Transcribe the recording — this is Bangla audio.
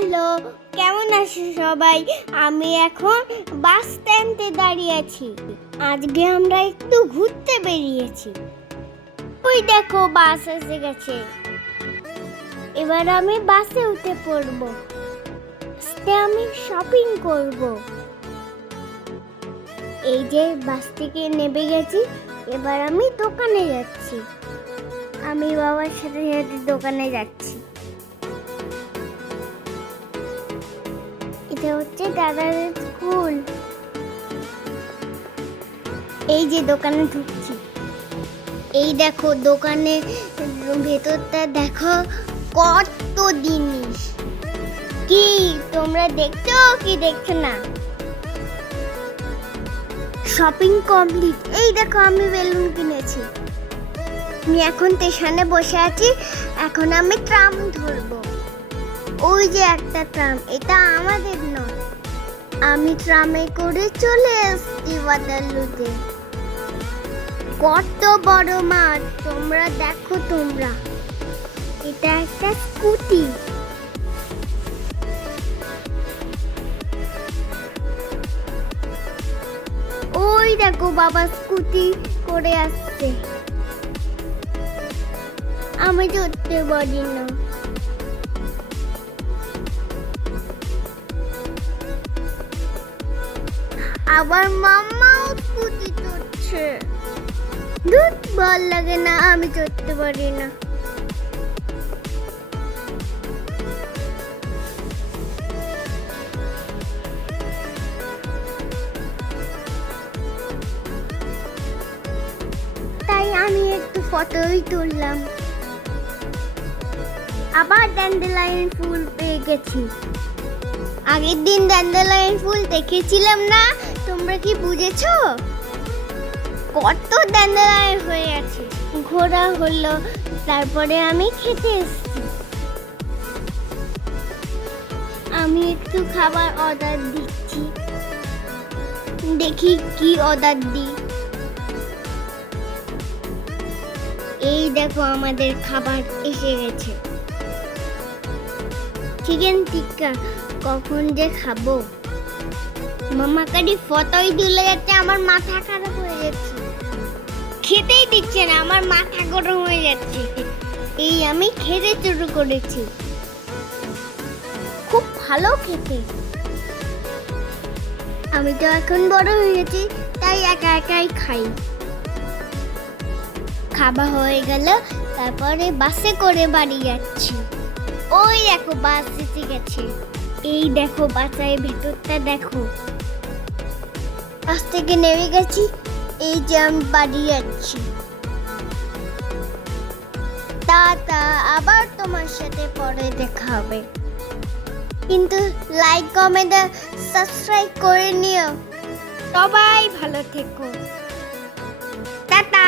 হ্যালো, কেমন আছো সবাই? আমি এখন বাস স্ট্যান্ডে দাঁড়িয়ে আছি। আজকে আমরা একটু ঘুরতে বেরিয়েছি। ওই দেখো বাস এসে গেছে। এবার আমি বাসে উঠে পড়ব। আজকে আমি শপিং করব। এই যে বাস থেকে নেমে গেছি, এবার আমি দোকানে যাচ্ছি। আমি বাবার সাথে সাথে দোকানে যাচ্ছি। এটা হচ্ছে দাদার স্কুল। এই যে দোকানে ঢুকছি। এই দেখো দোকানের ভেতরটা দেখো, কত জিনিস। কি তোমরা দেখছো কি দেখছো না? Shopping complete. এই দেখো আমি বেলুন কিনেছি। আমি এখন স্টেশনে বসে আছি। এখন আমি ট্রাম ধরবো। ওই যে একটা ট্রাম, এটা আমাদের নয়। আমি ট্রামে করে চলে এসেছি ওয়াটারলুতে। কত বড় মাঠ তোমরা দেখো। এটা একটা স্কুটি। ওই দেখো বাবা স্কুটি করে আসছে। আমি চড়তে পারি না। আবার মাম্মাও স্কুটি চড়ছে। ধুর, ভাল লাগে না, আমি চড়তে পারি না। তাই আমি একটু ফটোই তুললাম। আবার ড্যান্ডেলাইন ফুল পেয়ে গেছি। আগের দিন ড্যান্ডেলাইন ফুল দেখেছিলাম না, তোমরা কি বুঝেছো? কত ড্যান্ডেলাইন হয়ে আছে। ঘোরা হলো, তারপরে আমি খেতে এসেছি। আমি একটু খাবার অর্ডার দিচ্ছি। দেখি কি অর্ডার দিই। এই দেখো আমাদের খাবার এসে গেছে। চিকেন টিক্কা। কখন যে খাবো। মামা কারি ফটোই তুলে যাচ্ছে, আমার মাথা খারাপ হয়ে যাচ্ছে। খেতেই দিচ্ছে না, আমার মাথা গরম হয়ে যাচ্ছে। এই আমি খেতে শুরু করেছি। খুব ভালো খেতে। আমি তো এখন বড় হয়ে গেছি, তাই একা একাই খাই। খাওয়া হয়ে গেল, তারপরে বাসে করে বাড়ি যাচ্ছি। ওই দেখো বাস এসে গেছে। এই দেখো বাসের ভেতরটা দেখো। বাস থেকে নেমে গেছি। এই যে আমি বাড়ি যাচ্ছি। টাটা, আবার তোমার সাথে পরে দেখা হবে। কিন্তু লাইক কমেন্ট সাবস্ক্রাইব করে নিও। সবাই ভালো থেকো। টাটা।